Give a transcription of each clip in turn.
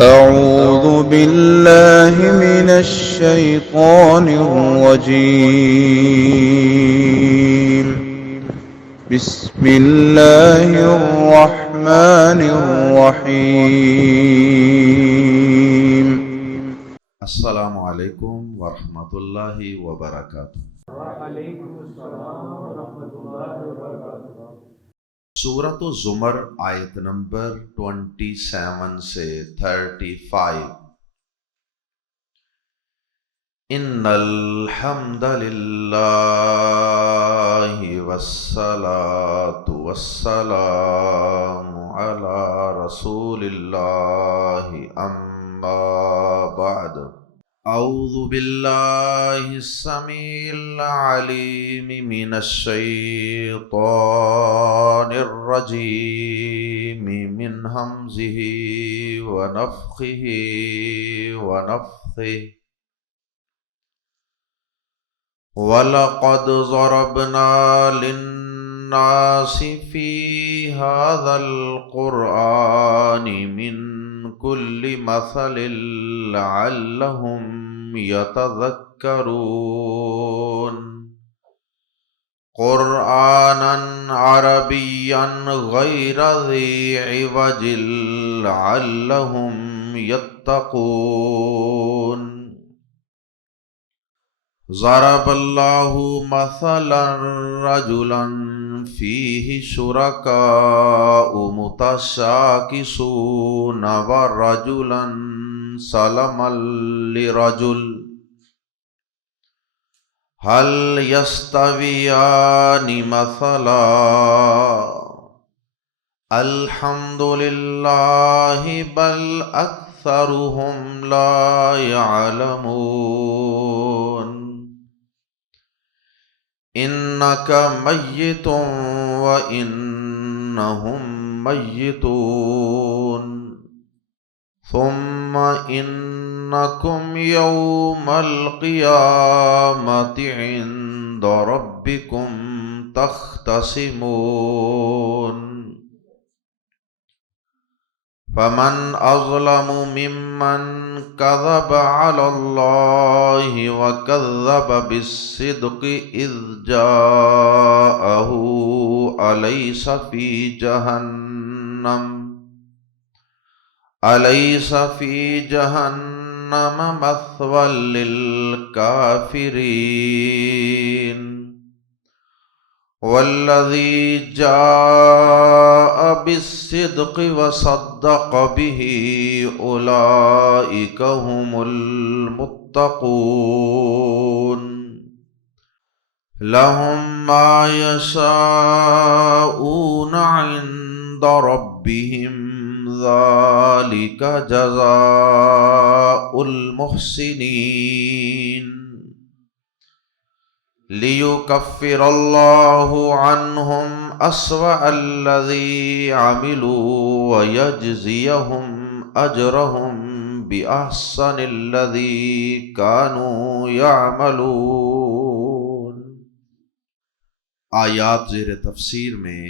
أعوذ بالله من الشيطان الرجيم. بسم الله الرحمن الرحيم. السلام علیکم ورحمۃ اللہ وبرکاتہ۔ سورۃ الزمر آیت نمبر 27 سے 35۔ ان الحمد للہ والصلاة والسلام علی رسول اللہ اما بعد۔ اعوذ باللہ السمیع العلیم من الشیطان الرجیم من ہمزہ ونفخہ ونفثہ۔ وَلَقَدْ ضَرَبْنَا لِلنَّاسِ فِي هَذَا الْقُرْآنِ مِنْ كُلِّ مَثَلٍ لَعَلَّهُمْ يَتَذَكَّرُونَ۔ قُرْآنًا عَرَبِيًّا غَيْرَ ذِي عِوَجٍ لَعَلَّهُمْ يَتَّقُونَ۔ ضرب اللہ مثلا رجلا فیہ شرکاء متشاکسون ورجلا سلما لرجل هل یستویان مثلا الحمد للہ بل اکثرهم لا يعلمون۔ انک میت وانہم میتون ثم انکم یوم القیامة عند ربکم تختصمون۔ فمن اظلم ممن كذب على الله وكذب بالصدق إذ جاءه أليس في جهنم مثوى للكافرين۔ والذي جاء بالصدق وصدق به أولئك هم المتقون۔ لهم ما يشاءون عند ربهم ذلك جزاء المحسنين۔ لِيُكَفِّرَ اللَّهُ عَنْهُمْ أَسْوَأَ الَّذِي عَمِلُوا وَيَجْزِيَهُمْ أَجْرَهُمْ بِأَحْسَنِ الَّذِي كَانُوا يَعْمَلُونَ۔ آیات زیر تفسیر میں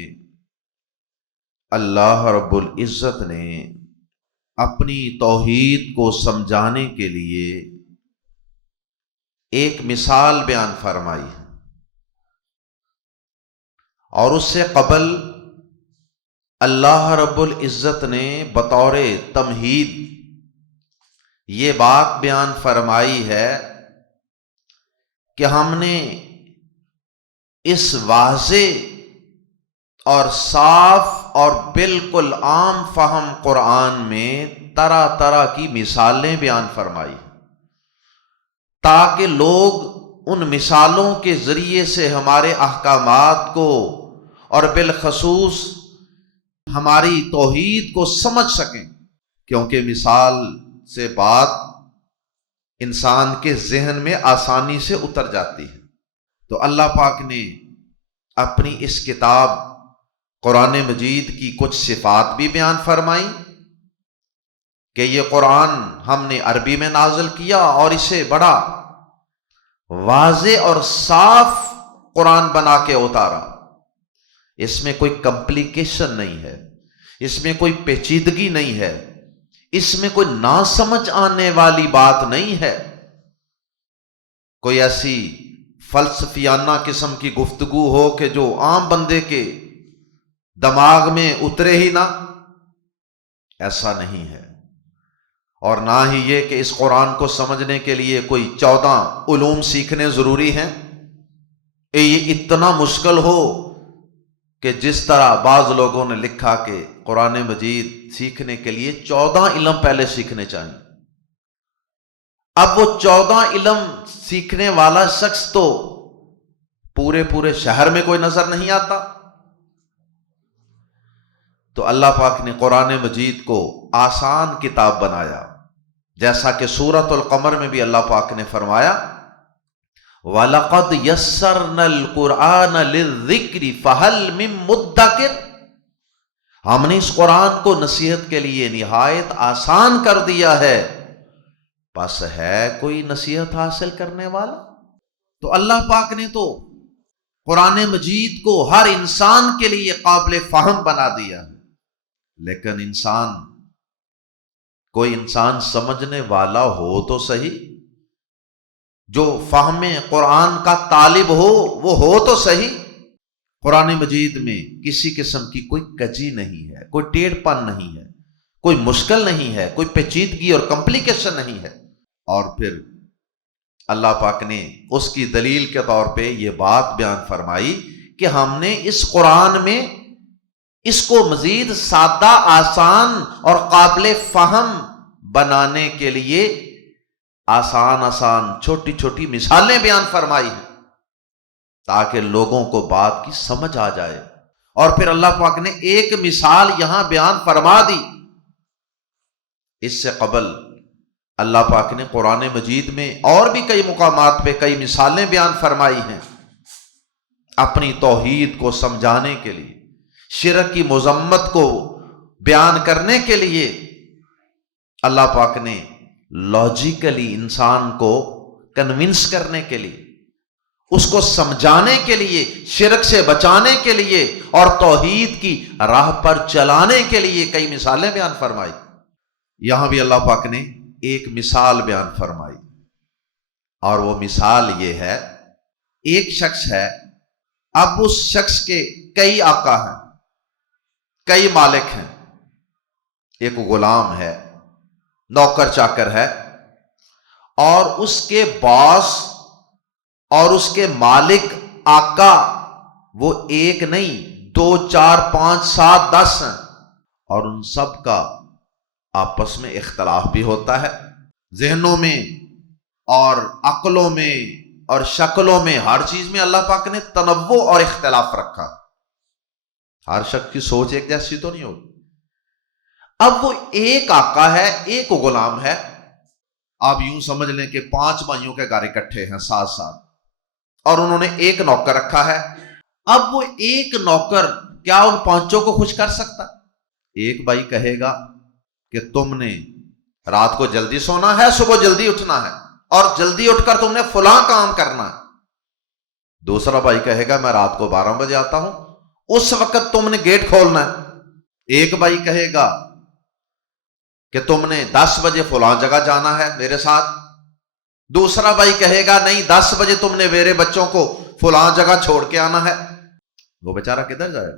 اللہ رب العزت نے اپنی توحید کو سمجھانے کے لیے ایک مثال بیان فرمائی، اور اس سے قبل اللہ رب العزت نے بطور تمہید یہ بات بیان فرمائی ہے کہ ہم نے اس واضح اور صاف اور بالکل عام فہم قرآن میں طرح طرح کی مثالیں بیان فرمائی، تاکہ لوگ ان مثالوں کے ذریعے سے ہمارے احکامات کو اور بالخصوص ہماری توحید کو سمجھ سکیں، کیونکہ مثال سے بات انسان کے ذہن میں آسانی سے اتر جاتی ہے۔ تو اللہ پاک نے اپنی اس کتاب قرآن مجید کی کچھ صفات بھی بیان فرمائی کہ یہ قرآن ہم نے عربی میں نازل کیا اور اسے بڑا واضح اور صاف قرآن بنا کے اتارا۔ اس میں کوئی کمپلیکیشن نہیں ہے، اس میں کوئی پیچیدگی نہیں ہے، اس میں کوئی نہ سمجھ آنے والی بات نہیں ہے، کوئی ایسی فلسفیانہ قسم کی گفتگو ہو کہ جو عام بندے کے دماغ میں اترے ہی نہ، ایسا نہیں ہے۔ اور نہ ہی یہ کہ اس قرآن کو سمجھنے کے لیے کوئی 14 علوم سیکھنے ضروری ہیں، یہ اتنا مشکل ہو کہ جس طرح بعض لوگوں نے لکھا کہ قرآن مجید سیکھنے کے لیے 14 علم پہلے سیکھنے چاہیے۔ اب وہ 14 علم سیکھنے والا شخص تو پورے شہر میں کوئی نظر نہیں آتا۔ تو اللہ پاک نے قرآن مجید کو آسان کتاب بنایا، جیسا کہ سورۃ القمر میں بھی اللہ پاک نے فرمایا وَلَقَدْ يَسَّرْنَا الْقُرْآنَ لِلذِّكْرِ فَهَلْ مِن مُدَّكِرٍ، ہم نے اس قرآن کو نصیحت کے لیے نہایت آسان کر دیا ہے، بس ہے کوئی نصیحت حاصل کرنے والا؟ تو اللہ پاک نے تو قرآن مجید کو ہر انسان کے لیے قابل فہم بنا دیا ہے، لیکن کوئی انسان سمجھنے والا ہو تو صحیح، جو فہم قرآن کا طالب ہو وہ ہو تو صحیح۔ قرآن مجید میں کسی قسم کی کوئی کجی نہیں ہے، کوئی ٹیڑھ پن نہیں ہے، کوئی مشکل نہیں ہے، کوئی پیچیدگی اور کمپلیکیشن نہیں ہے۔ اور پھر اللہ پاک نے اس کی دلیل کے طور پہ یہ بات بیان فرمائی کہ ہم نے اس قرآن میں اس کو مزید سادہ، آسان اور قابل فہم بنانے کے لیے آسان چھوٹی چھوٹی مثالیں بیان فرمائی ہیں تاکہ لوگوں کو بات کی سمجھ آ جائے۔ اور پھر اللہ پاک نے ایک مثال یہاں بیان فرما دی۔ اس سے قبل اللہ پاک نے قرآن مجید میں اور بھی کئی مقامات پہ کئی مثالیں بیان فرمائی ہیں اپنی توحید کو سمجھانے کے لیے، شرک کی مذمت کو بیان کرنے کے لیے۔ اللہ پاک نے لاجیکلی انسان کو کنونس کرنے کے لیے، اس کو سمجھانے کے لیے، شرک سے بچانے کے لیے اور توحید کی راہ پر چلانے کے لیے کئی مثالیں بیان فرمائی۔ یہاں بھی اللہ پاک نے ایک مثال بیان فرمائی، اور وہ مثال یہ ہے، ایک شخص ہے، اب اس شخص کے کئی آقا ہیں، کئی مالک ہیں، ایک غلام ہے، نوکر چاکر ہے، اور اس کے باس اور اس کے مالک آقا وہ ایک نہیں، 2 4 5 7 10 ہیں، اور ان سب کا آپس میں اختلاف بھی ہوتا ہے، ذہنوں میں اور عقلوں میں اور شکلوں میں، ہر چیز میں اللہ پاک نے تنوع اور اختلاف رکھا۔ ہر شخص کی سوچ ایک جیسی تو نہیں ہوگی۔ اب وہ ایک آقا ہے، ایک غلام ہے، آپ یوں سمجھ لیں کہ 5 بھائیوں کے گھر اکٹھے ہیں ساتھ ساتھ، اور انہوں نے ایک نوکر رکھا ہے۔ اب وہ ایک نوکر کیا ان 5 کو خوش کر سکتا؟ ایک بھائی کہے گا کہ تم نے رات کو جلدی سونا ہے، صبح جلدی اٹھنا ہے، اور جلدی اٹھ کر تم نے فلاں کام کرنا ہے۔ دوسرا بھائی کہے گا میں رات کو 12 بجے آتا ہوں، اس وقت تم نے گیٹ کھولنا ہے۔ ایک بھائی کہے گا کہ تم نے 10 بجے فلاں جگہ جانا ہے میرے ساتھ، دوسرا بھائی کہے گا نہیں 10 بجے تم نے میرے بچوں کو فلاں جگہ چھوڑ کے آنا ہے۔ وہ بیچارہ کدھر جائے؟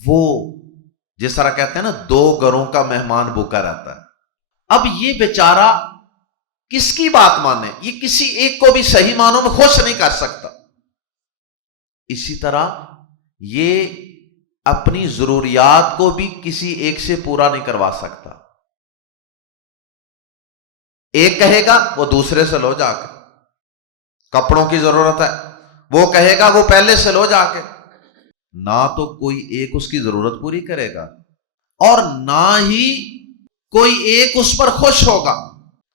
وہ جس طرح کہتے ہیں نا 2 گھروں کا مہمان بھوکا رہتا ہے۔ اب یہ بیچارہ کس کی بات مانے؟ یہ کسی ایک کو بھی صحیح معنوں میں خوش نہیں کر سکتا۔ اسی طرح یہ اپنی ضروریات کو بھی کسی ایک سے پورا نہیں کروا سکتا۔ ایک کہے گا وہ دوسرے سے لو جا کے، کپڑوں کی ضرورت ہے، وہ کہے گا وہ پہلے سے لو جا کے۔ نہ تو کوئی ایک اس کی ضرورت پوری کرے گا، اور نہ ہی کوئی ایک اس پر خوش ہوگا۔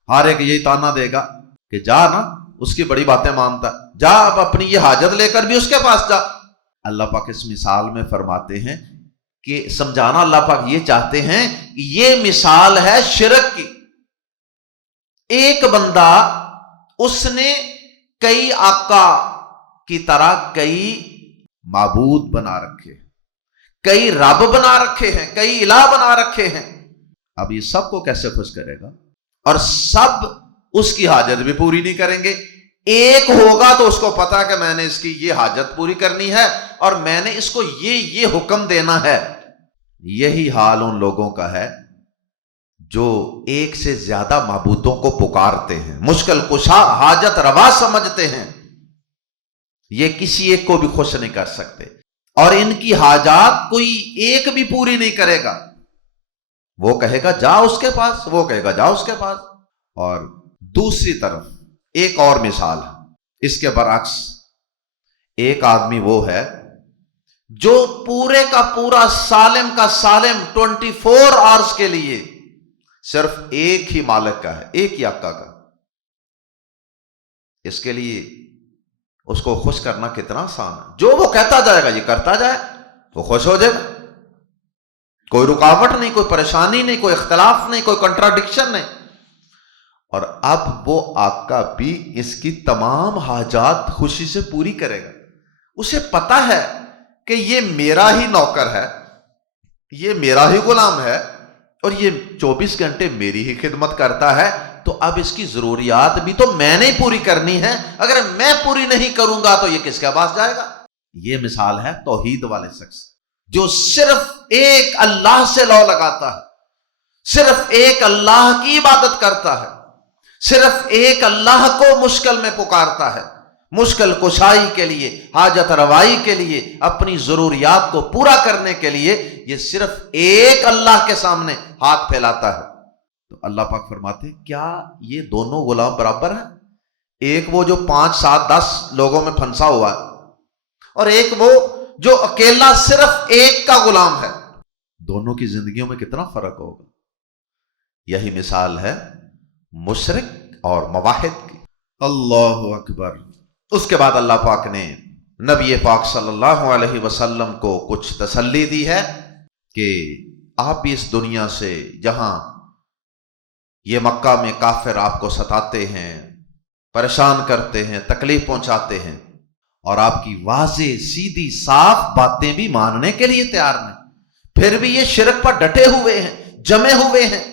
ہر ایک یہی تانا دے گا کہ جا نا، اس کی بڑی باتیں مانتا ہے، جا اب اپنی یہ حاجت لے کر بھی اس کے پاس جا۔ اللہ پاک اس مثال میں فرماتے ہیں کہ سمجھانا، اللہ پاک یہ چاہتے ہیں کہ یہ مثال ہے شرک کی۔ ایک بندہ اس نے کئی آقا کی طرح کئی معبود بنا رکھے، کئی رب بنا رکھے ہیں، کئی الہ بنا رکھے ہیں۔ اب یہ سب کو کیسے خوش کرے گا؟ اور سب اس کی حاجت بھی پوری نہیں کریں گے. ایک ہوگا تو اس کو پتا کہ میں نے اس کی یہ حاجت پوری کرنی ہے اور میں نے اس کو یہ حکم دینا ہے. یہی حال ان لوگوں کا ہے جو ایک سے زیادہ معبودوں کو پکارتے ہیں، مشکل کشا حاجت روا سمجھتے ہیں. یہ کسی ایک کو بھی خوش نہیں کر سکتے، اور ان کی حاجات کوئی ایک بھی پوری نہیں کرے گا. وہ کہے گا جا اس کے پاس، وہ کہے گا جا اس کے پاس. اور دوسری طرف ایک اور مثال ہے اس کے برعکس. ایک آدمی وہ ہے جو پورے کا پورا سالم کا سالم 24 آورز کے لیے صرف ایک ہی مالک کا ہے، ایک ہی آقا کا. اس کے لیے اس کو خوش کرنا کتنا آسان ہے. جو وہ کہتا جائے گا یہ کرتا جائے، وہ خوش ہو جائے گا. کوئی رکاوٹ نہیں، کوئی پریشانی نہیں، کوئی اختلاف نہیں، کوئی کنٹراڈکشن نہیں. اور اب وہ آقا بھی اس کی تمام حاجات خوشی سے پوری کرے گا. اسے پتا ہے کہ یہ میرا ہی نوکر ہے، یہ میرا ہی غلام ہے، اور یہ 24 گھنٹے میری ہی خدمت کرتا ہے. تو اب اس کی ضروریات بھی تو میں نے پوری کرنی ہے. اگر میں پوری نہیں کروں گا تو یہ کس کے پاس جائے گا؟ یہ مثال ہے توحید والے شخص جو صرف ایک اللہ سے لو لگاتا ہے، صرف ایک اللہ کی عبادت کرتا ہے، صرف ایک اللہ کو مشکل میں پکارتا ہے، مشکل کشائی کے لیے، حاجت روائی کے لیے، اپنی ضروریات کو پورا کرنے کے لیے یہ صرف ایک اللہ کے سامنے ہاتھ پھیلاتا ہے. تو اللہ پاک فرماتے ہیں کیا یہ دونوں غلام برابر ہیں؟ ایک وہ جو 5 7 10 لوگوں میں پھنسا ہوا ہے، اور ایک وہ جو اکیلا صرف ایک کا غلام ہے. دونوں کی زندگیوں میں کتنا فرق ہوگا. یہی مثال ہے مشرک اور موحد کی. اللہ اکبر. اس کے بعد اللہ پاک نے نبی پاک صلی اللہ علیہ وسلم کو کچھ تسلی دی ہے کہ آپ بھی اس دنیا سے، جہاں یہ مکہ میں کافر آپ کو ستاتے ہیں، پریشان کرتے ہیں، تکلیف پہنچاتے ہیں، اور آپ کی واضح سیدھی صاف باتیں بھی ماننے کے لیے تیار نہیں، پھر بھی یہ شرک پر ڈٹے ہوئے ہیں، جمے ہوئے ہیں،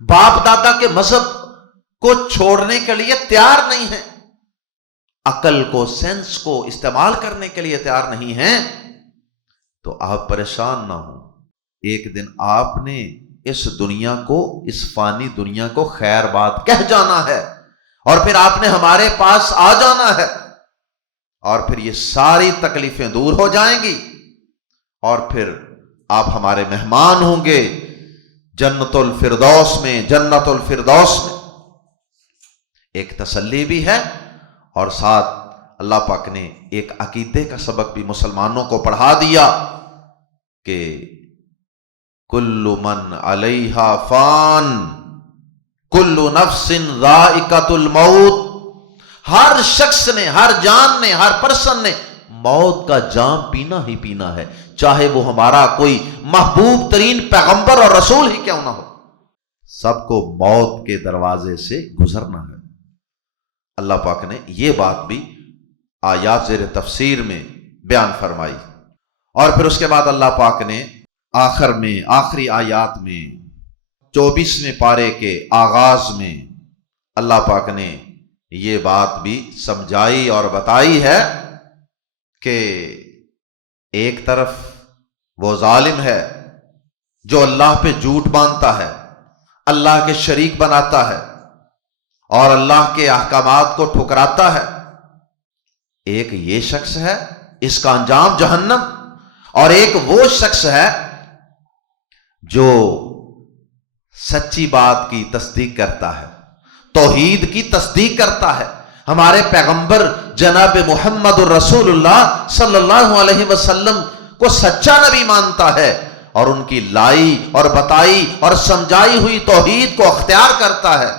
باپ دادا کے مذہب کو چھوڑنے کے لیے تیار نہیں ہیں، عقل کو، سینس کو استعمال کرنے کے لیے تیار نہیں ہیں. تو آپ پریشان نہ ہوں. ایک دن آپ نے اس دنیا کو، اس فانی دنیا کو خیر بات کہہ جانا ہے، اور پھر آپ نے ہمارے پاس آ جانا ہے، اور پھر یہ ساری تکلیفیں دور ہو جائیں گی، اور پھر آپ ہمارے مہمان ہوں گے جنت الفردوس میں. جنت الفردوس میں ایک تسلی بھی ہے، اور ساتھ اللہ پاک نے ایک عقیدے کا سبق بھی مسلمانوں کو پڑھا دیا کہ کل من علیہا فان کل نفس ذائقۃ الموت. ہر شخص نے، ہر جان نے، ہر پرسن نے موت کا جام پینا ہی پینا ہے، چاہے وہ ہمارا کوئی محبوب ترین پیغمبر اور رسول ہی کیوں نہ ہو. سب کو موت کے دروازے سے گزرنا ہے. اللہ پاک نے یہ بات بھی آیات زیر تفسیر میں بیان فرمائی. اور پھر اس کے بعد اللہ پاک نے آخر میں، آخری آیات میں، 24ویں پارے کے آغاز میں اللہ پاک نے یہ بات بھی سمجھائی اور بتائی ہے کہ ایک طرف وہ ظالم ہے جو اللہ پہ جھوٹ باندھتا ہے، اللہ کے شریک بناتا ہے اور اللہ کے احکامات کو ٹھکراتا ہے. ایک یہ شخص ہے، اس کا انجام جہنم. اور ایک وہ شخص ہے جو سچی بات کی تصدیق کرتا ہے، توحید کی تصدیق کرتا ہے، ہمارے پیغمبر جناب محمد الرسول اللہ صلی اللہ علیہ وسلم کو سچا نبی مانتا ہے، اور ان کی لائی اور بتائی اور سمجھائی ہوئی توحید کو اختیار کرتا ہے.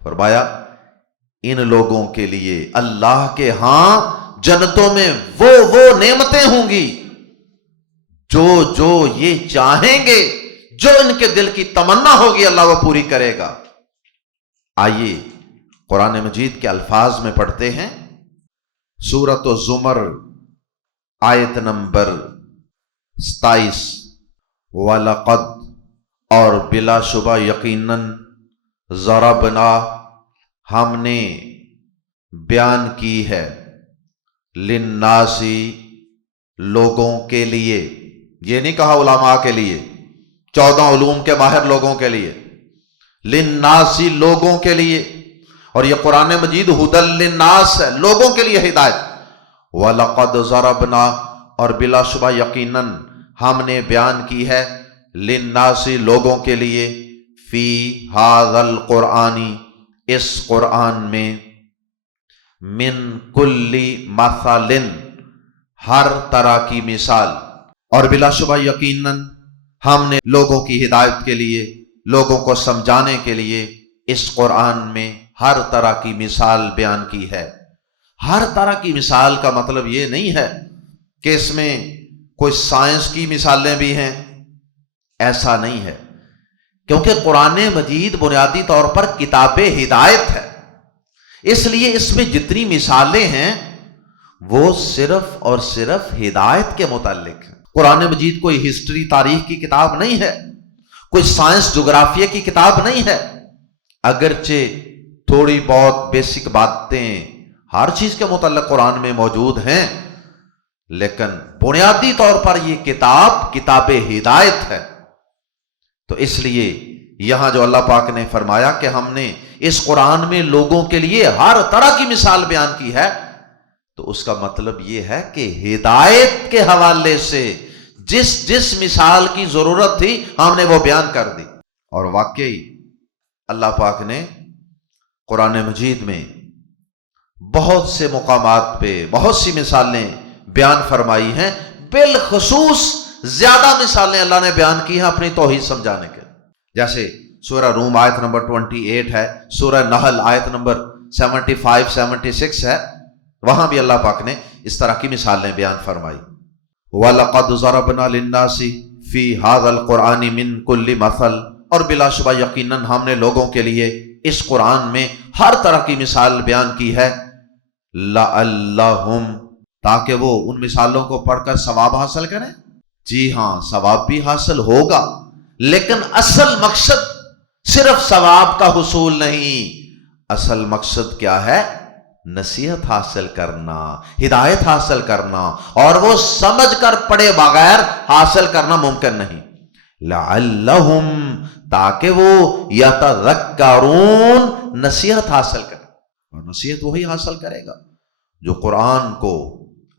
فرمایا ان لوگوں کے لیے اللہ کے ہاں جنتوں میں وہ نعمتیں ہوں گی جو یہ چاہیں گے، جو ان کے دل کی تمنا ہوگی اللہ وہ پوری کرے گا. آئیے قرآن مجید کے الفاظ میں پڑھتے ہیں. سورۃ الزمر آیت نمبر 27. وَلَقَدْ اور بلا شبہ یقیناً ضربنا ہم نے بیان کی ہے للناسی لوگوں کے لیے، یہ نہیں کہا علماء کے لیے، 14 علوم کے ماہر لوگوں کے لیے، للناسی لوگوں کے لیے، اور یہ قرآن مجید ہدی للناس ہے، لوگوں کے لیے ہدایت۔ وَلَقَدْ ضَرَبْنَا اور بلا شبہ یقیناً ہم نے بیان کی ہے للناسی لوگوں کے لیے فی ھذا القرآن اس قرآن میں من کل مثل ہر طرح کی مثال، اور بلا شبہ یقیناً ہم نے لوگوں کی ہدایت کے لیے، لوگوں کو سمجھانے کے لیے اس قرآن میں ہر طرح کی مثال بیان کی ہے۔ ہر طرح کی مثال کا مطلب یہ نہیں ہے کہ اس میں کوئی سائنس کی مثالیں بھی ہیں، ایسا نہیں ہے، کیونکہ قرآن مجید بنیادی طور پر کتاب ہدایت ہے، اس لیے اس میں جتنی مثالیں ہیں وہ صرف اور صرف ہدایت کے متعلق ہیں۔ قرآن مجید کوئی ہسٹری تاریخ کی کتاب نہیں ہے، کوئی سائنس جغرافیہ کی کتاب نہیں ہے، اگرچہ تھوڑی بہت بیسک باتیں ہر چیز کے متعلق قرآن میں موجود ہیں، لیکن بنیادی طور پر یہ کتاب ہدایت ہے۔ تو اس لیے یہاں جو اللہ پاک نے فرمایا کہ ہم نے اس قرآن میں لوگوں کے لیے ہر طرح کی مثال بیان کی ہے، تو اس کا مطلب یہ ہے کہ ہدایت کے حوالے سے جس مثال کی ضرورت تھی ہم نے وہ بیان کر دی۔ اور واقعی اللہ پاک نے قرآن مجید میں بہت سے مقامات پہ بہت سی مثالیں بیان فرمائی ہیں، بالخصوص زیادہ مثالیں اللہ نے بیان کی ہیں اپنی توحید سمجھانے کے، جیسے سورہ روم آیت نمبر 28 ہے، سورہ نحل آیت نمبر 75-76 ہے، وہاں بھی اللہ پاک نے اس طرح کی مثالیں بیان فرمائی۔ وَلَقَدْ ضَرَبْنَا لِلنَّاسِ فِي هَذَا الْقُرْآنِ مِنْ كُلِّ مَثَلٍ اور بلا شبہ یقیناً ہم نے لوگوں کے لیے اس قرآن میں ہر طرح کی مثال بیان کی ہے، لَعَلَّهُمْ تاکہ وہ ان مثالوں کو پڑھ کر ثواب حاصل کریں۔ جی ہاں، ثواب بھی حاصل ہوگا، لیکن اصل مقصد صرف ثواب کا حصول نہیں، اصل مقصد کیا ہے؟ نصیحت حاصل کرنا، ہدایت حاصل کرنا، اور وہ سمجھ کر پڑھے بغیر حاصل کرنا ممکن نہیں۔ لعلہم تاکہ وہ یتذکرون نصیحت حاصل کریں، اور نصیحت وہی حاصل کرے گا جو قرآن کو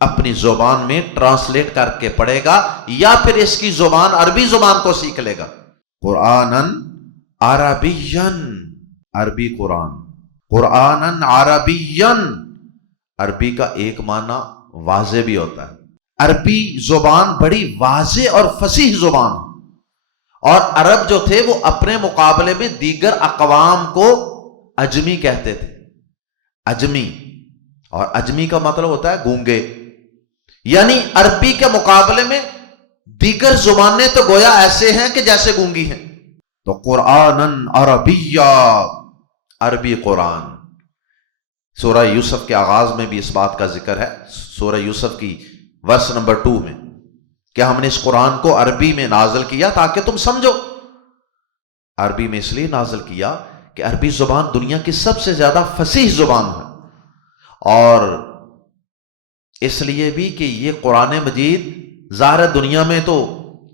اپنی زبان میں ٹرانسلیٹ کر کے پڑھے گا، یا پھر اس کی زبان عربی زبان کو سیکھ لے گا۔ قرآناً عربیاً عربی قرآن، قرآناً عربیاً عربی کا ایک معنی واضح بھی ہوتا ہے، عربی زبان بڑی واضح اور فصیح زبان ہے، اور عرب جو تھے وہ اپنے مقابلے میں دیگر اقوام کو عجمی کہتے تھے، عجمی، اور عجمی کا مطلب ہوتا ہے گونگے، یعنی عربی کے مقابلے میں دیگر زبانیں تو گویا ایسے ہیں کہ جیسے گونگی ہیں۔ تو قرآناً عربیہ عربی قرآن، سورہ یوسف کے آغاز میں بھی اس بات کا ذکر ہے، سورہ یوسف کی ورس نمبر 2 میں، کہ ہم نے اس قرآن کو عربی میں نازل کیا تاکہ تم سمجھو۔ عربی میں اس لیے نازل کیا کہ عربی زبان دنیا کی سب سے زیادہ فصیح زبان ہے، اور اس لیے بھی کہ یہ قرآن مجید ظاہر دنیا میں تو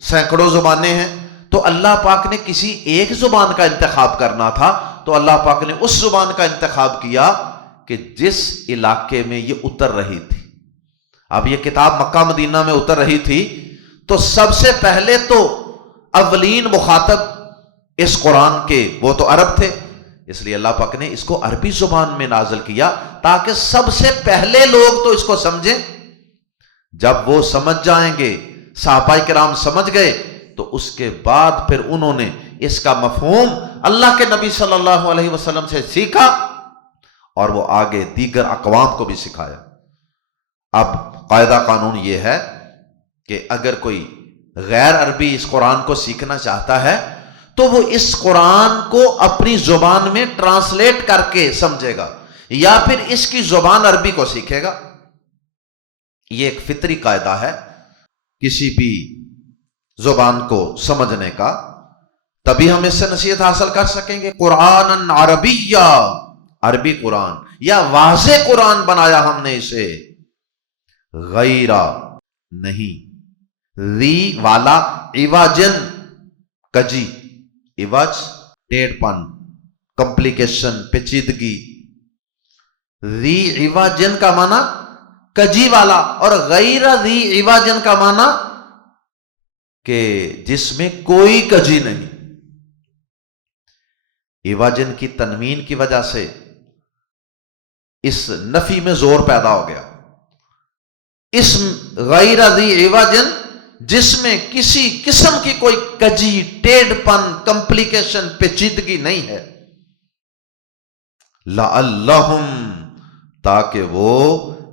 سینکڑوں زبانیں ہیں، تو اللہ پاک نے کسی ایک زبان کا انتخاب کرنا تھا، تو اللہ پاک نے اس زبان کا انتخاب کیا کہ جس علاقے میں یہ اتر رہی تھی۔ اب یہ کتاب مکہ مدینہ میں اتر رہی تھی، تو سب سے پہلے تو اولین مخاطب اس قرآن کے وہ تو عرب تھے، اس لیے اللہ پاک نے اس کو عربی زبان میں نازل کیا تاکہ سب سے پہلے لوگ تو اس کو سمجھیں۔ جب وہ سمجھ جائیں گے، صحابہ کرام سمجھ گئے، تو اس کے بعد پھر انہوں نے اس کا مفہوم اللہ کے نبی صلی اللہ علیہ وسلم سے سیکھا، اور وہ آگے دیگر اقوام کو بھی سکھایا۔ اب قاعدہ قانون یہ ہے کہ اگر کوئی غیر عربی اس قرآن کو سیکھنا چاہتا ہے تو وہ اس قرآن کو اپنی زبان میں ٹرانسلیٹ کر کے سمجھے گا، یا پھر اس کی زبان عربی کو سیکھے گا۔ یہ ایک فطری قاعدہ ہے کسی بھی زبان کو سمجھنے کا۔ تبھی ہم اس سے نصیحت حاصل کر سکیں گے. قرآن عربیہ، عربی قرآن یا واضح قرآن بنایا ہم نے اسے، غیرہ نہیں، ری والا عوجن کجی، عوج ٹیڑھ پن، کمپلیکیشن پیچیدگی، ری عوجن کا معنی کجی والا، اور غیر ری عوجن کا معنی کہ جس میں کوئی کجی نہیں. عوجن کی تنوین کی وجہ سے اس نفی میں زور پیدا ہو گیا. اسم غیر ذی عوجن جس میں کسی قسم کی کوئی کجی، ٹیڑھ پن، کمپلیکیشن، پیچیدگی نہیں ہے. لعلہم، تاکہ وہ،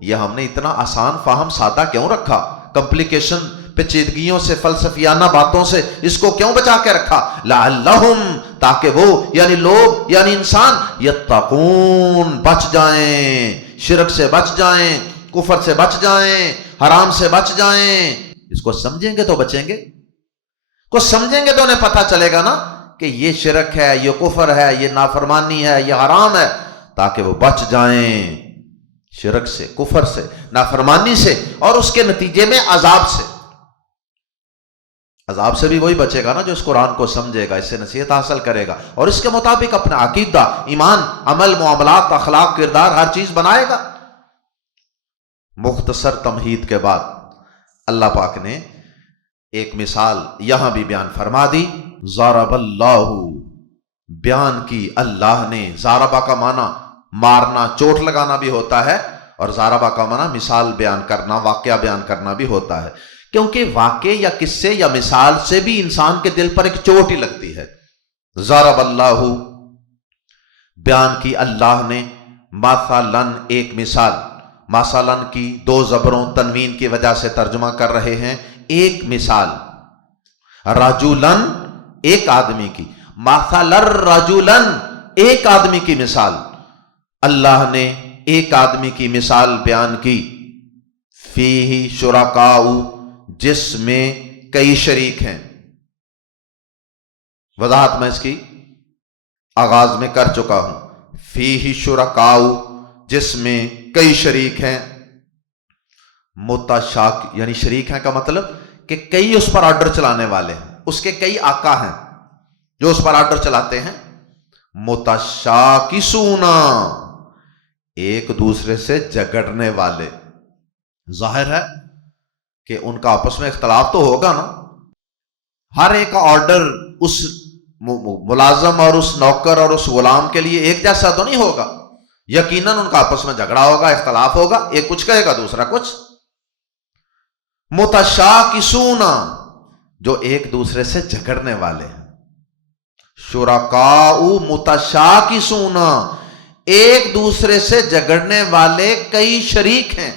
یہ ہم نے اتنا آسان فہم سادہ کیوں رکھا؟ کمپلیکیشن، پیچیدگیوں سے، فلسفیانہ باتوں سے اس کو کیوں بچا کے رکھا؟ لعلہم، تاکہ وہ یعنی لوگ یعنی انسان یتقون، بچ جائیں، شرک سے بچ جائیں، کفر سے بچ جائیں، حرام سے بچ جائیں. اس کو سمجھیں گے تو بچیں گے، کو سمجھیں گے تو انہیں پتہ چلے گا نا کہ یہ شرک ہے، یہ کفر ہے، یہ نافرمانی ہے، یہ حرام ہے، تاکہ وہ بچ جائیں شرک سے، کفر سے، نافرمانی سے، اور اس کے نتیجے میں عذاب سے. عذاب سے بھی وہی بچے گا نا جو اس قرآن کو سمجھے گا، اس سے نصیحت حاصل کرے گا اور اس کے مطابق اپنا عقیدہ، ایمان، عمل، معاملات، اخلاق، کردار، ہر چیز بنائے گا. مختصر تمہید کے بعد اللہ پاک نے ایک مثال یہاں بھی بیان فرما دی. ضرب اللہ، بیان کی اللہ نے. ضربہ کا معنی مارنا، چوٹ لگانا بھی ہوتا ہے، اور ضربہ کا معنی مثال بیان کرنا، واقعہ بیان کرنا بھی ہوتا ہے، کیونکہ واقعے یا قصے یا مثال سے بھی انسان کے دل پر ایک چوٹ ہی لگتی ہے. ضرب اللہ، بیان کی اللہ نے. مثلاً، ایک مثال. مثلاً کی دو زبروں تنوین کی وجہ سے ترجمہ کر رہے ہیں، ایک مثال. رجلاً، ایک آدمی کی. مثل الرجلاً، ایک آدمی کی مثال. اللہ نے ایک آدمی کی مثال بیان کی. فیہ شرکاء، جس میں کئی شریک ہیں. وضاحت میں اس کی آغاز میں کر چکا ہوں. فیہ شرکاء، جس میں کئی شریک ہیں. متشاک، یعنی شریک ہیں کا مطلب کہ کئی اس پر آرڈر چلانے والے ہیں، اس کے کئی آقا ہیں جو اس پر آرڈر چلاتے ہیں. متشاکسون، ایک دوسرے سے جھگڑنے والے. ظاہر ہے کہ ان کا آپس میں اختلاف تو ہوگا نا. ہر ایک کا آرڈر اس ملازم اور اس نوکر اور اس غلام کے لیے ایک جیسا تو نہیں ہوگا. یقیناً ان کا آپس میں جھگڑا ہوگا، اختلاف ہوگا، ایک کچھ کہے گا دوسرا کچھ. متشاکسون، جو ایک دوسرے سے جھگڑنے والے ہیں. شرکاء متشاکسون، ایک دوسرے سے جھگڑنے والے کئی شریک ہیں.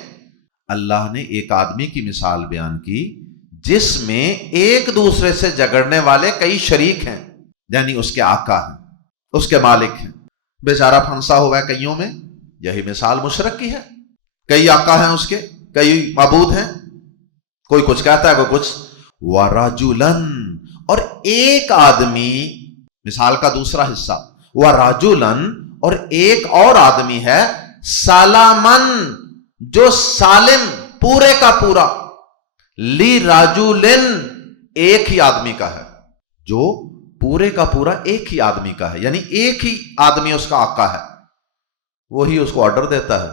اللہ نے ایک آدمی کی مثال بیان کی جس میں ایک دوسرے سے جھگڑنے والے کئی شریک ہیں، یعنی اس کے آقا ہیں، اس کے مالک ہیں. بیچارہ پھنسا ہوا ہے کئیوں میں. یہی مثال مشرک کی ہے. کئی آقا ہیں اس کے، کئی معبود ہیں، کوئی کچھ کہتا ہے کوئی کچھ. وَرَجُلًا، اور ایک آدمی، مثال کا دوسرا حصہ. وَرَجُلًا، اور ایک اور آدمی ہے. سَلَمًا، جو سالم، پورے کا پورا. لِرَجُلٍ، ایک ہی آدمی کا ہے، جو پورے کا پورا ایک ہی آدمی کا ہے، یعنی ایک ہی آدمی اس کا آقا ہے، وہی اس کو آرڈر دیتا ہے.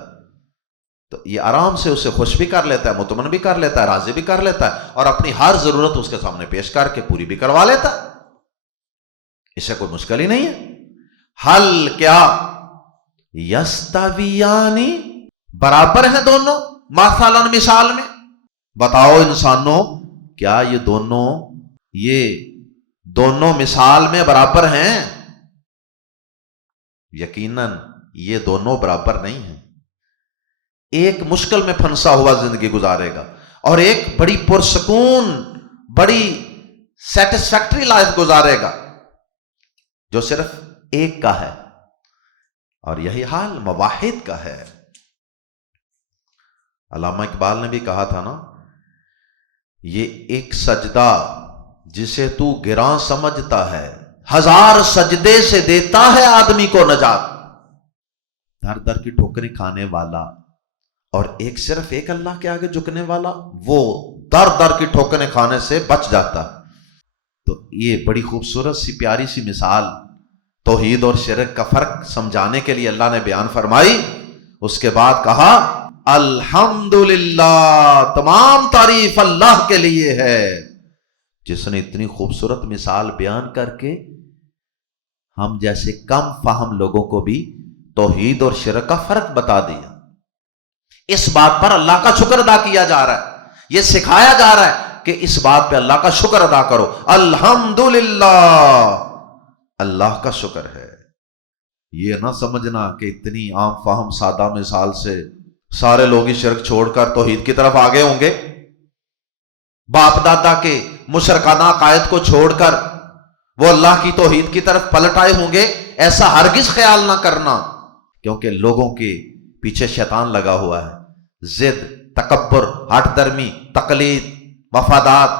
تو یہ آرام سے اسے خوش بھی کر لیتا ہے، مطمئن بھی کر لیتا ہے، راضی بھی کر لیتا ہے، اور اپنی ہر ضرورت اس کے سامنے پیش کر کے پوری بھی کروا لیتا ہے. اسے کوئی مشکل ہی نہیں ہے. حل، کیا، یستویانی، برابر ہیں دونوں. مثلاً، مثال میں. بتاؤ انسانوں، کیا یہ دونوں مثال میں برابر ہیں؟ یقیناً یہ دونوں برابر نہیں ہیں. ایک مشکل میں پھنسا ہوا زندگی گزارے گا، اور ایک بڑی پرسکون، بڑی سیٹسفیکٹری لائف گزارے گا جو صرف ایک کا ہے. اور یہی حال مواحد کا ہے. علامہ اقبال نے بھی کہا تھا نا، یہ ایک سجدہ جسے تو گراں سمجھتا ہے، 1000 سجدے سے دیتا ہے آدمی کو نجات. در در کی ٹھوکریں کھانے والا اور صرف ایک اللہ کے آگے جھکنے والا، وہ در در کی ٹھوکریں کھانے سے بچ جاتا. تو یہ بڑی خوبصورت سی پیاری سی مثال توحید اور شرک کا فرق سمجھانے کے لیے اللہ نے بیان فرمائی. اس کے بعد کہا الحمدللہ، تمام تعریف اللہ کے لیے ہے جس نے اتنی خوبصورت مثال بیان کر کے ہم جیسے کم فہم لوگوں کو بھی توحید اور شرک کا فرق بتا دیا. اس بات پر اللہ کا شکر ادا کیا جا رہا ہے، یہ سکھایا جا رہا ہے کہ اس بات پہ اللہ کا شکر ادا کرو. الحمدللہ، اللہ کا شکر ہے. یہ نہ سمجھنا کہ اتنی عام فہم سادہ مثال سے سارے لوگ ہی شرک چھوڑ کر توحید کی طرف آگے ہوں گے، باپ دادا کے مشرکانہ عقائد کو چھوڑ کر وہ اللہ کی توحید کی طرف پلٹ آئے ہوں گے. ایسا ہرگز خیال نہ کرنا، کیونکہ لوگوں کے پیچھے شیطان لگا ہوا ہے. ضد، تکبر، ہٹ درمی، تقلید، مفادات،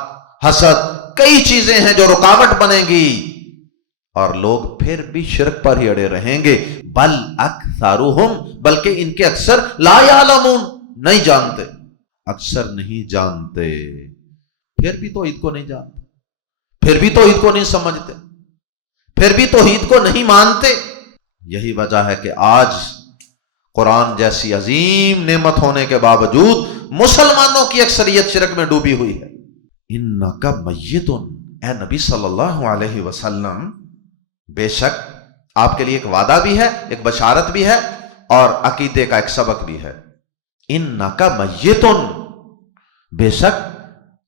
حسد، کئی چیزیں ہیں جو رکاوٹ بنے گی اور لوگ پھر بھی شرک پر ہی اڑے رہیں گے. بل اکثرہم، بلکہ ان کے اکثر لا یعلمون، نہیں جانتے، اکثر نہیں جانتے، پھر بھی توحید کو نہیں جانتے، پھر بھی توحید کو نہیں سمجھتے، پھر بھی توحید کو نہیں مانتے. یہی وجہ ہے کہ آج قرآن جیسی عظیم نعمت ہونے کے باوجود مسلمانوں کی اکثریت شرک میں ڈوبی ہوئی ہے. انک میت، اے نبی صلی اللہ علیہ وسلم، بے شک آپ کے لیے ایک وعدہ بھی ہے، ایک بشارت بھی ہے اور عقیدے کا ایک سبق بھی ہے. انک میت، بے شک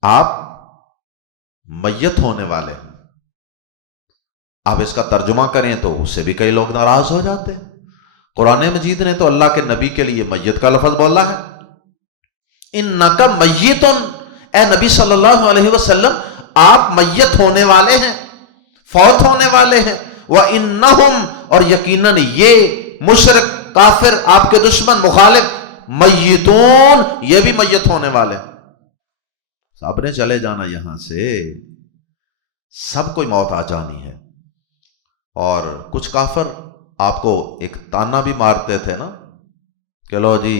آپ میت ہونے والے ہیں. آپ اس کا ترجمہ کریں تو اس سے بھی کئی لوگ ناراض ہو جاتے ہیں. قرآن مجید نے تو اللہ کے نبی کے لیے میت کا لفظ بولا ہے. انک میت، اے نبی صلی اللہ علیہ وسلم آپ میت ہونے والے ہیں، فوت ہونے والے ہیں. وَإِنَّهُمْ، اور یقیناً یہ مشرک، کافر، آپ کے دشمن، مخالف، میتون، یہ بھی میت ہونے والے ہیں. سب نے چلے جانا یہاں سے، سب کوئی موت آ جانی ہے. اور کچھ کافر آپ کو ایک تانا بھی مارتے تھے نا کہ لو جی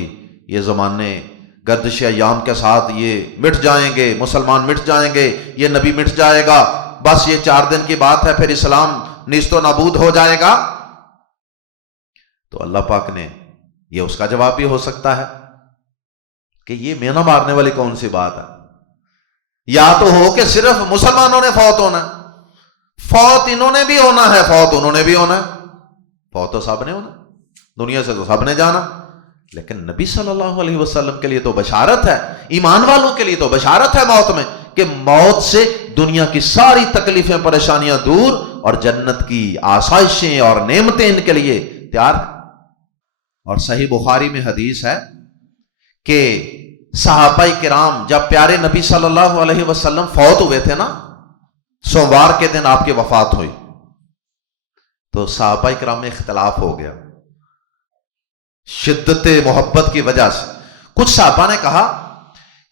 یہ زمانے گردش ایام کے ساتھ یہ مٹ جائیں گے، مسلمان مٹ جائیں گے، یہ نبی مٹ جائے گا، بس یہ 4 دن کی بات ہے، پھر اسلام نیست و نابود ہو جائے گا. تو اللہ پاک نے، یہ اس کا جواب بھی ہو سکتا ہے کہ یہ مینا مارنے والی کون سی بات ہے. یا تو ہو کہ صرف مسلمانوں نے فوت ہونا ہے، فوت انہوں نے بھی ہونا ہے، فوت انہوں نے بھی ہونا ہے. فوت تو سب نے ہونا، دنیا سے تو سب نے جانا، لیکن نبی صلی اللہ علیہ وسلم کے لیے تو بشارت ہے، ایمان والوں کے لیے تو بشارت ہے موت میں، کہ موت سے دنیا کی ساری تکلیفیں، پریشانیاں دور اور جنت کی آسائشیں اور نعمتیں ان کے لیے تیار. اور صحیح بخاری میں حدیث ہے کہ صحابہ کرام جب پیارے نبی صلی اللہ علیہ وسلم فوت ہوئے تھے نا، سوموار کے دن آپ کی وفات ہوئی، تو صحابہ کرام میں اختلاف ہو گیا شدت محبت کی وجہ سے. کچھ صحابہ نے کہا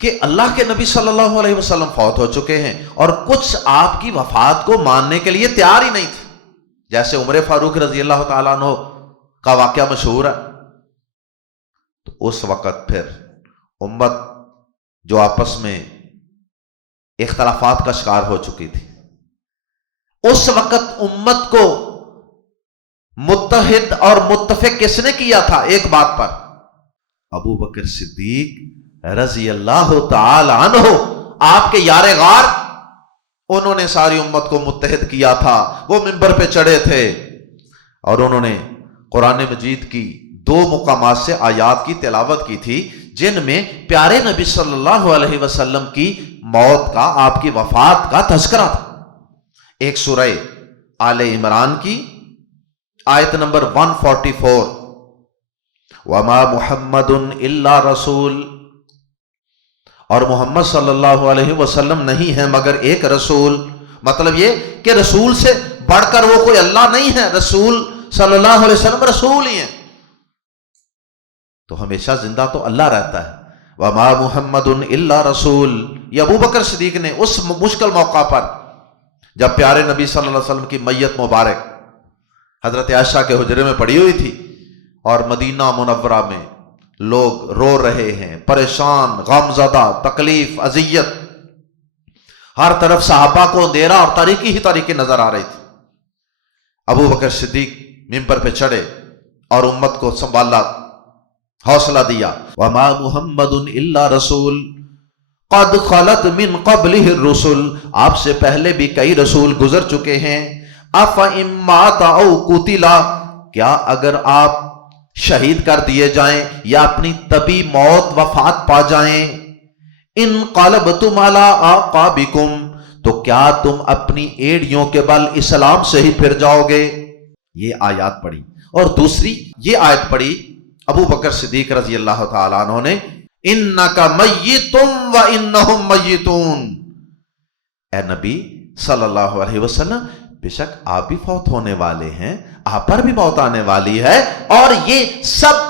کہ اللہ کے نبی صلی اللہ علیہ وسلم فوت ہو چکے ہیں، اور کچھ آپ کی وفات کو ماننے کے لیے تیار ہی نہیں تھے، جیسے عمر فاروق رضی اللہ تعالیٰ عنہ کا واقعہ مشہور ہے. تو اس وقت پھر امت جو آپس میں اختلافات کا شکار ہو چکی تھی، اس وقت امت کو متحد اور متفق کس نے کیا تھا ایک بات پر؟ ابو بکر صدیق رضی اللہ تعالی عنہ، آپ کے یار غار، انہوں نے ساری امت کو متحد کیا تھا. وہ منبر پہ چڑھے تھے اور انہوں نے قرآن مجید کی 2 مقامات سے آیات کی تلاوت کی تھی جن میں پیارے نبی صلی اللہ علیہ وسلم کی موت کا، آپ کی وفات کا تذکرہ تھا. ایک سورہ آل عمران کی آیت نمبر 144، وما محمد الا رسول، اور محمد صلی اللہ علیہ وسلم نہیں ہے مگر ایک رسول. مطلب یہ کہ رسول سے بڑھ کر وہ کوئی اللہ نہیں ہے، رسول صلی اللہ علیہ وسلم رسول ہی ہیں. تو ہمیشہ زندہ تو اللہ رہتا ہے. وما محمد الا رسول، یہ ابو بکر صدیق نے اس مشکل موقع پر جب پیارے نبی صلی اللہ علیہ وسلم کی میت مبارک حضرت عائشہ کے حجرے میں پڑی ہوئی تھی اور مدینہ منورہ میں لوگ رو رہے ہیں، پریشان، غم زدہ، تکلیف، اذیت، ہر طرف صحابہ کو اندھیرا اور تاریکی ہی تاریکی نظر آ رہی تھی، ابو بکر صدیق ممبر پہ چڑھے اور امت کو سنبھالا، حوصلہ دیا، وما محمد الا رسول قد خلت من قبلہ الرسل، آپ سے پہلے بھی کئی رسول گزر چکے ہیں، افإن مات او قتل، کیا اگر آپ شہید کر دیے جائیں یا اپنی طبی موت وفات پا جائیں، انقلبتم علی اعقابکم، تو کیا تم اپنی ایڑیوں کے بل اسلام سے ہی پھر جاؤ گے؟ یہ آیات پڑھی، اور دوسری یہ آیت پڑھی ابو بکر صدیق رضی اللہ تعالیٰ عنہ نے، انک میت وانہم میتون، اے نبی صلی اللہ علیہ وسلم بے شک آپ بھی فوت ہونے والے ہیں، آپ پر بھی موت آنے والی ہے، اور یہ سب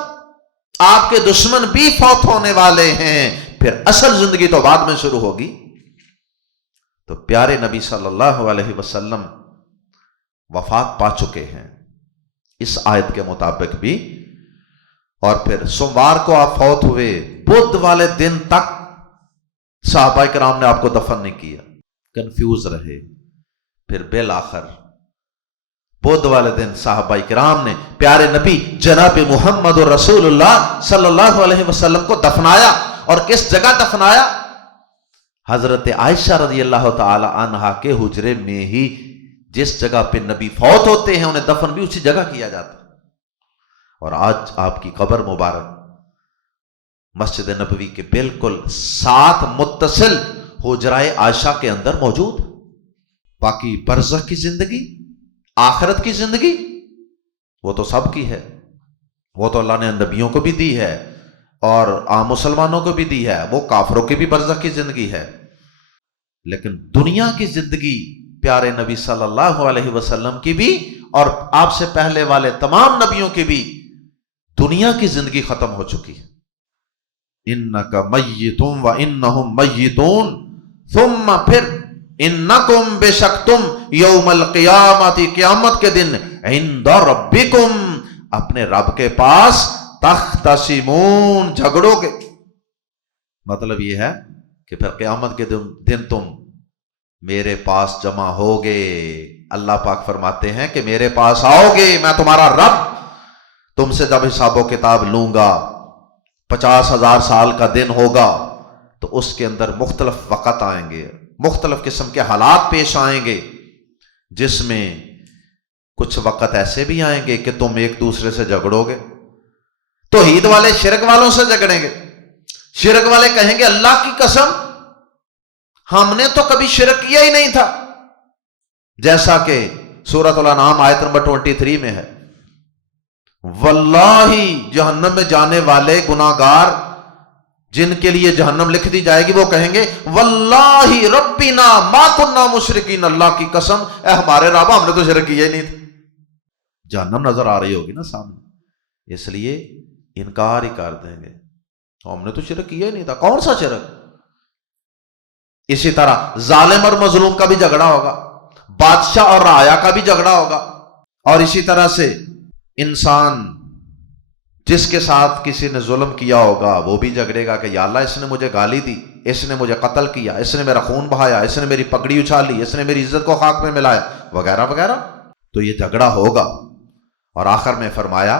آپ کے دشمن بھی فوت ہونے والے ہیں، پھر اصل زندگی تو بعد میں شروع ہوگی۔ تو پیارے نبی صلی اللہ علیہ وسلم وفات پا چکے ہیں اس آیت کے مطابق بھی، اور پھر سوموار کو آپ فوت ہوئے، بدھ والے دن تک صحابہ کرام نے آپ کو دفن نہیں کیا، کنفیوز رہے، پھر بالآخر بدھ والے دن صحابہ کرام نے پیارے نبی جناب محمد رسول اللہ صلی اللہ علیہ وسلم کو دفنایا، اور کس جگہ دفنایا؟ حضرت عائشہ رضی اللہ تعالی عنہا کے حجرے میں ہی، جس جگہ پہ نبی فوت ہوتے ہیں انہیں دفن بھی اسی جگہ کیا جاتا ہے، اور آج آپ کی قبر مبارک مسجد نبوی کے بالکل ساتھ متصل حجرہ عائشہ کے اندر موجود۔ باقی برزخ کی زندگی، آخرت کی زندگی، وہ تو سب کی ہے، وہ تو اللہ نے نبیوں کو بھی دی ہے اور عام مسلمانوں کو بھی دی ہے، وہ کافروں کی بھی برزخ کی زندگی ہے، لیکن دنیا کی زندگی پیارے نبی صلی اللہ علیہ وسلم کی بھی اور آپ سے پہلے والے تمام نبیوں کی بھی دنیا کی زندگی ختم ہو چکی ہے۔ انک میت وانہم میتون ثم پھر انکم بے شک تم یوم القیامت قیامت کے دن عند ربکم اپنے رب کے پاس تختصمون جھگڑو گے۔ مطلب یہ ہے کہ پھر قیامت کے دن تم میرے پاس جمع ہوگے، اللہ پاک فرماتے ہیں کہ میرے پاس آؤ گے، میں تمہارا رب تم سے جب حساب و کتاب لوں گا، 50,000 سال کا دن ہوگا، تو اس کے اندر مختلف وقت آئیں گے، مختلف قسم کے حالات پیش آئیں گے، جس میں کچھ وقت ایسے بھی آئیں گے کہ تم ایک دوسرے سے جھگڑو گے، توحید والے شرک والوں سے جھگڑیں گے، شرک والے کہیں گے اللہ کی قسم ہم نے تو کبھی شرک کیا ہی نہیں تھا، جیسا کہ سورۃ الانعام آیت نمبر 23 میں ہے، واللہ جہنم میں جانے والے گناہگار جن کے لیے جہنم لکھ دی جائے گی وہ کہیں گے واللہ ربنا ما کننا مشرکین، اللہ کی قسم اے ہمارے رب ہم نے تو شرک کیا ہی نہیں تھا۔ جہنم نظر آ رہی ہوگی نا سامنے، اس لیے انکار ہی کر دیں گے، ہم نے تو شرک کیا ہی نہیں تھا، کون سا شرک؟ اسی طرح ظالم اور مظلوم کا بھی جھگڑا ہوگا، بادشاہ اور رعایا کا بھی جھگڑا ہوگا، اور اسی طرح سے انسان جس کے ساتھ کسی نے ظلم کیا ہوگا وہ بھی جھگڑے گا کہ یا اللہ اس نے مجھے گالی دی، اس نے مجھے قتل کیا، اس نے میرا خون بہایا، اس نے میری پگڑی اچھالی، اس نے میری عزت کو خاک میں ملایا، وغیرہ وغیرہ۔ تو یہ جھگڑا ہوگا، اور آخر میں فرمایا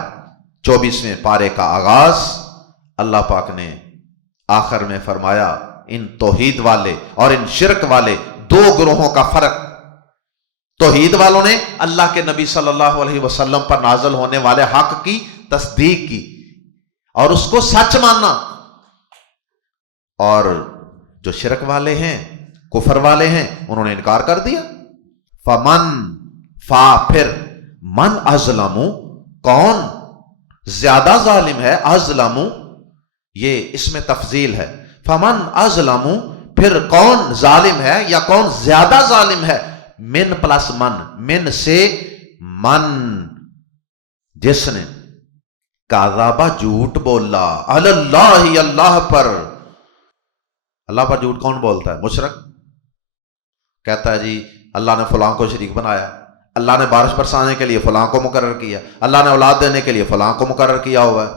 24ویں پارے کا آغاز اللہ پاک نے آخر میں فرمایا ان توحید والے اور ان شرک والے دو گروہوں کا فرق۔ توحید والوں نے اللہ کے نبی صلی اللہ علیہ وسلم پر نازل ہونے والے حق کی تصدیق کی اور اس کو سچ ماننا، اور جو شرک والے ہیں، کفر والے ہیں، انہوں نے انکار کر دیا۔ پھر من ازلم، کون زیادہ ظالم ہے، ازلم یہ اس میں تفضیل ہے، فمن ازلم پھر کون ظالم ہے یا کون زیادہ ظالم ہے، من پلس من سے من جس نے کاذابہ جھوٹ بولا اللہ اللہ پر۔ اللہ پر جھوٹ کون بولتا ہے؟ مشرک کہتا ہے جی اللہ نے فلاں کو شریک بنایا، اللہ نے بارش برسانے کے لیے فلاں کو مقرر کیا، اللہ نے اولاد دینے کے لیے فلاں کو مقرر کیا ہوا ہے،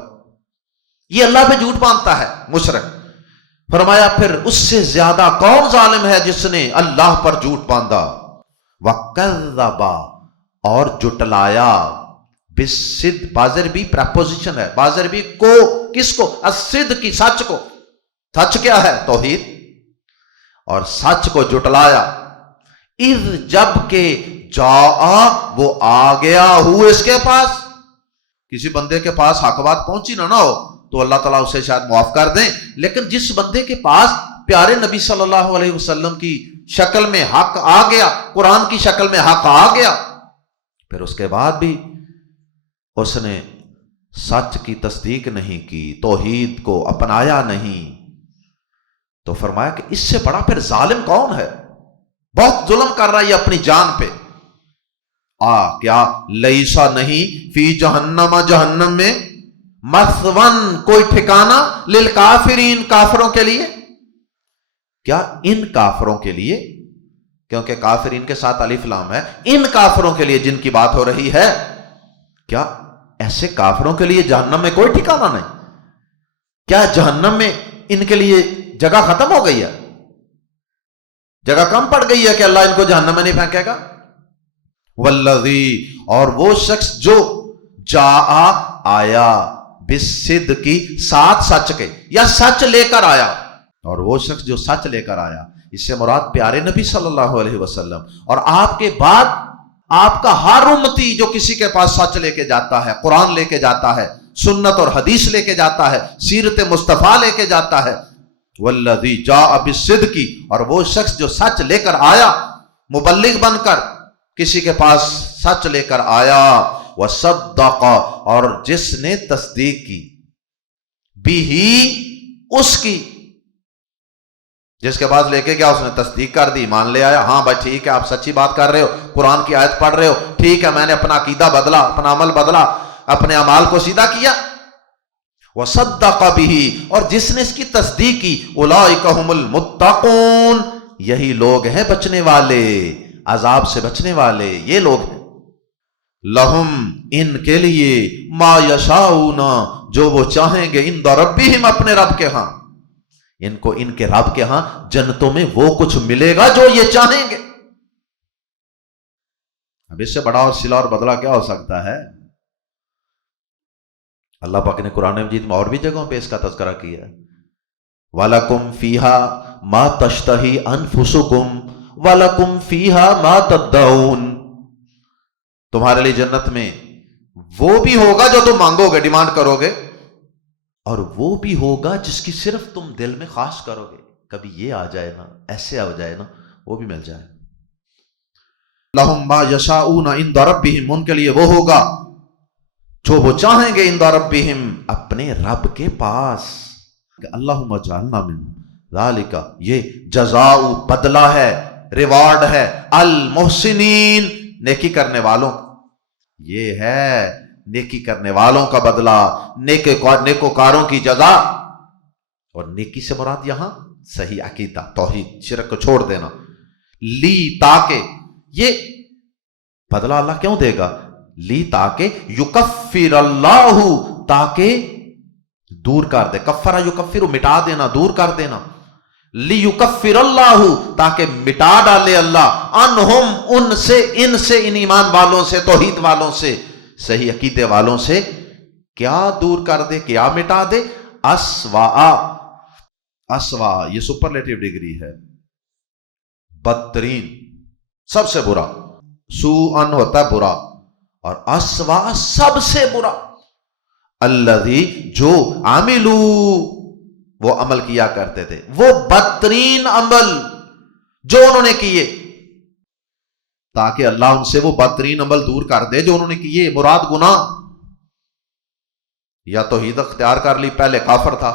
یہ اللہ پہ جھوٹ باندھتا ہے مشرک۔ فرمایا پھر اس سے زیادہ کون ظالم ہے جس نے اللہ پر جھوٹ باندھا، وَكَذَّبَ اور جٹلایا، بالصد بازر بھی پریپوزیشن ہے، بازر بھی کو کس کو، الصد کی سچ کو، سچ کیا ہے توحید، اور سچ کو جٹلایا، اذ جب کہ جاء وہ آ گیا ہو اس کے پاس، کسی بندے کے پاس حق بات پہنچی نہ ہو تو اللہ تعالیٰ اسے شاید معاف کر دیں، لیکن جس بندے کے پاس پیارے نبی صلی اللہ علیہ وسلم کی شکل میں حق آ گیا، قرآن کی شکل میں حق آ گیا، پھر اس کے بعد بھی اس نے سچ کی تصدیق نہیں کی، توحید کو اپنایا نہیں، تو فرمایا کہ اس سے بڑا پھر ظالم کون ہے، بہت ظلم کر رہا ہے یہ اپنی جان پہ۔ کیا لیسا نہیں، فی جہنم جہنم میں، مثون کوئی ٹھکانہ، للکافرین کافروں کے لیے، کیا ان کافروں کے لیے، کیونکہ کافرین کے ساتھ الف لام ہے، ان کافروں کے لیے جن کی بات ہو رہی ہے، کیا ایسے کافروں کے لیے جہنم میں کوئی ٹھکانہ نہیں؟ کیا جہنم میں ان کے لیے جگہ ختم ہو گئی ہے، جگہ کم پڑ گئی ہے کہ اللہ ان کو جہنم میں نہیں پھینکے گا؟ والذی اور وہ شخص جو جاء آیا، بالصدق کی ساتھ سچ کے، یا سچ لے کر آیا، اور وہ شخص جو سچ لے کر آیا، اس سے مراد پیارے نبی صلی اللہ علیہ وسلم، اور آپ کے بعد آپ کا ہر امتی جو کسی کے پاس سچ لے کے جاتا ہے، قرآن لے کے جاتا ہے، سنت اور حدیث لے کے جاتا ہے، سیرت مصطفیٰ لے کے جاتا ہے، والذی جاء بالصدق، اور وہ شخص جو سچ لے کر آیا، مبلغ بن کر کسی کے پاس سچ لے کر آیا، وصدق اور جس نے تصدیق کی، بھی اس کی، جس کے پاس لے کے گیا اس نے تصدیق کر دی، مان لے آیا، ہاں بھائی ٹھیک ہے آپ سچی بات کر رہے ہو، قرآن کی آیت پڑھ رہے ہو، ٹھیک ہے میں نے اپنا عقیدہ بدلا، اپنا عمل بدلا، اپنے اعمال کو سیدھا کیا، وصدق بھی اور جس نے اس کی تصدیق کی، اولئک هم المتقون یہی لوگ ہیں بچنے والے، عذاب سے بچنے والے یہ لوگ ہیں، لہم ان کے لیے، ما یشاؤون جو وہ چاہیں گے، عند ربہم اپنے رب کے ہاں، ان کو ان کے رب کے ہاں جنتوں میں وہ کچھ ملے گا جو یہ چاہیں گے۔ اب اس سے بڑا اور صلہ اور بدلہ کیا ہو سکتا ہے؟ اللہ پاک نے قرآن مجید میں اور بھی جگہوں پہ اس کا تذکرہ کیا ہے، وَلَكُمْ فِيهَا مَا تَشْتَهِي أَنفُسُكُمْ وَلَكُمْ فِيهَا مَا تَدَّعُونَ، تمہارے لیے جنت میں وہ بھی ہوگا جو تم مانگو گے، ڈیمانڈ کرو گے، اور وہ بھی ہوگا جس کی صرف تم دل میں خواہش کرو گے، کبھی یہ آ جائے نا، ایسے آ جائے نا، وہ بھی مل جائے۔ لَهُمْ مَا يَشَاءُونَ عِندَ رَبِّهِمْ ان کے لیے وہ ہوگا جو وہ چاہیں گے، عِندَ رَبِّهِمْ اپنے رب کے پاس، کہ اللہم اجعلنا من ذالک، یہ جزاء بدلہ ہے، ریوارڈ ہے، المحسنین نیکی کرنے والوں، یہ ہے نیکی کرنے والوں کا بدلہ، نیکوکاروں کی جزا، اور نیکی سے مراد یہاں صحیح عقیدہ، توحید، شرک کو چھوڑ دینا، لی تاکہ، یہ بدلہ اللہ کیوں دے گا؟ لی تاکہ، یکفر اللہ تاکہ دور کر دے، کفرہ یکفر مٹا دینا، دور کر دینا، لیکفر اللہ تاکہ مٹا ڈالے اللہ، انہم ان سے، ان ایمان والوں سے، توحید والوں سے، صحیح عقیدے والوں سے، کیا دور کر دے، کیا مٹا دے؟ اسوا، اسوا یہ سپرلیٹیو ڈگری ہے، بدترین، سب سے برا، سوءن ہوتا ہے برا، اور اسوا سب سے برا، الذی جو عملو وہ عمل کیا کرتے تھے، وہ بدترین عمل جو انہوں نے کیے، تاکہ اللہ ان سے وہ بدترین عمل دور کر دے جو انہوں نے کیے، مراد گناہ، یا توحید اختیار کر لی، پہلے کافر تھا،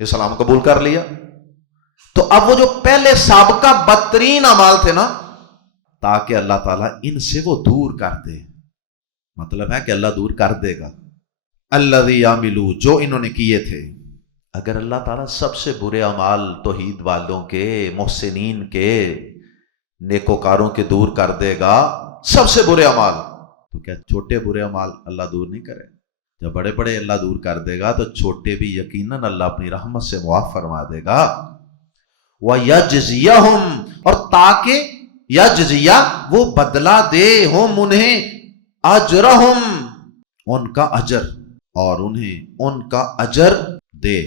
اسلام قبول کر لیا، تو اب وہ جو پہلے سابقہ بدترین اعمال تھے نا، تاکہ اللہ تعالیٰ ان سے وہ دور کر دے، مطلب ہے کہ اللہ دور کر دے گا، الذی عملوا جو انہوں نے کیے تھے۔ اگر اللہ تعالیٰ سب سے برے اعمال توحید والوں کے، محسنین کے، نیکوکاروں کے دور کر دے گا سب سے برے اعمال، تو کیا چھوٹے برے اعمال اللہ دور نہیں کرے؟ جب بڑے بڑے اللہ دور کر دے گا تو چھوٹے بھی یقیناً اللہ اپنی رحمت سے معاف فرما دے گا۔ وَيَجْزِيَهُمْ، اور تاکہ یجزیہ وہ بدلہ دے ہم انہیں اجرہم ان کا اجر، اور انہیں ان کا اجر دے،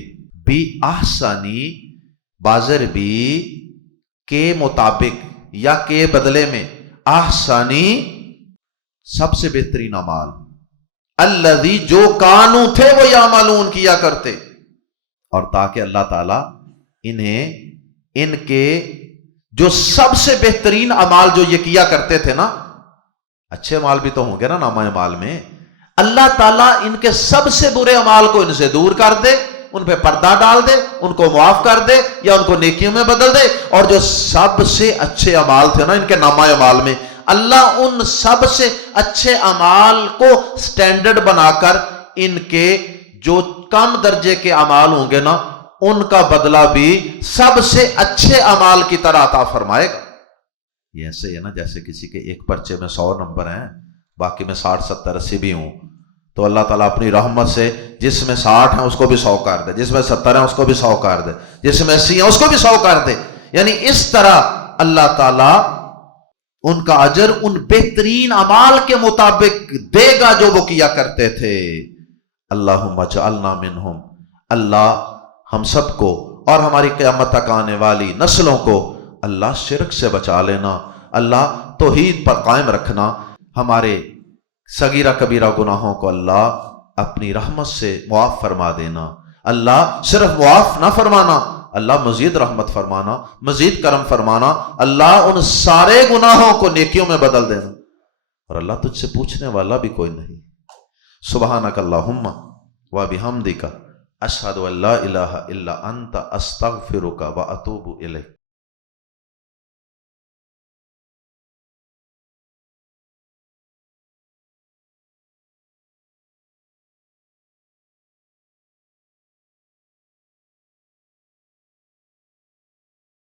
بھی احسنی بازر بھی کے مطابق یا کے بدلے میں، احسنی سب سے بہترین اعمال، الذی جو کانو تھے وہ یعملون کیا کرتے، اور تاکہ اللہ تعالیٰ انہیں ان کے جو سب سے بہترین اعمال جو یہ کیا کرتے تھے نا، اچھے اعمال بھی تو ہوں گے نا نامہ اعمال میں، اللہ تعالیٰ ان کے سب سے برے اعمال کو ان سے دور کر دے، ان پہ پردہ ڈال دے، ان کو معاف کر دے یا ان کو نیکیوں میں بدل دے، اور جو سب سے اچھے اعمال تھے نا ان کے نامہ اعمال میں، اللہ ان سب سے اچھے اعمال کو سٹینڈرڈ بنا کر ان کے جو کم درجے کے اعمال ہوں گے نا ان کا بدلہ بھی سب سے اچھے اعمال کی طرح عطا فرمائے گا۔ یہ ایسے ہے نا جیسے کسی کے ایک پرچے میں 100 نمبر ہیں، باقی میں 60 70 80 بھی ہوں، تو اللہ تعالیٰ اپنی رحمت سے جس میں 60 ہیں اس کو بھی 100 کر دے، جس میں 70 ہیں اس کو بھی 100 کر دے، جس میں 80 ہیں اس کو بھی 100 کر دے، یعنی اس طرح اللہ تعالیٰ ان کا اجر ان بہترین اعمال کے مطابق دے گا جو وہ کیا کرتے تھے۔ اللہم اجعلنا منہم، اللہ ہم سب کو اور ہماری قیامت تک آنے والی نسلوں کو اللہ شرک سے بچا لینا، اللہ توحید پر قائم رکھنا، ہمارے صغیرہ کبیرہ گناہوں کو اللہ اپنی رحمت سے معاف فرما دینا، اللہ صرف معاف نہ فرمانا، اللہ مزید رحمت فرمانا، مزید کرم فرمانا، اللہ ان سارے گناہوں کو نیکیوں میں بدل دینا، اور اللہ تجھ سے پوچھنے والا بھی کوئی نہیں۔ سبحانک اللہم و بحمدک اشہد ان لا الہ الا انت استغفرک و اتوب الیک۔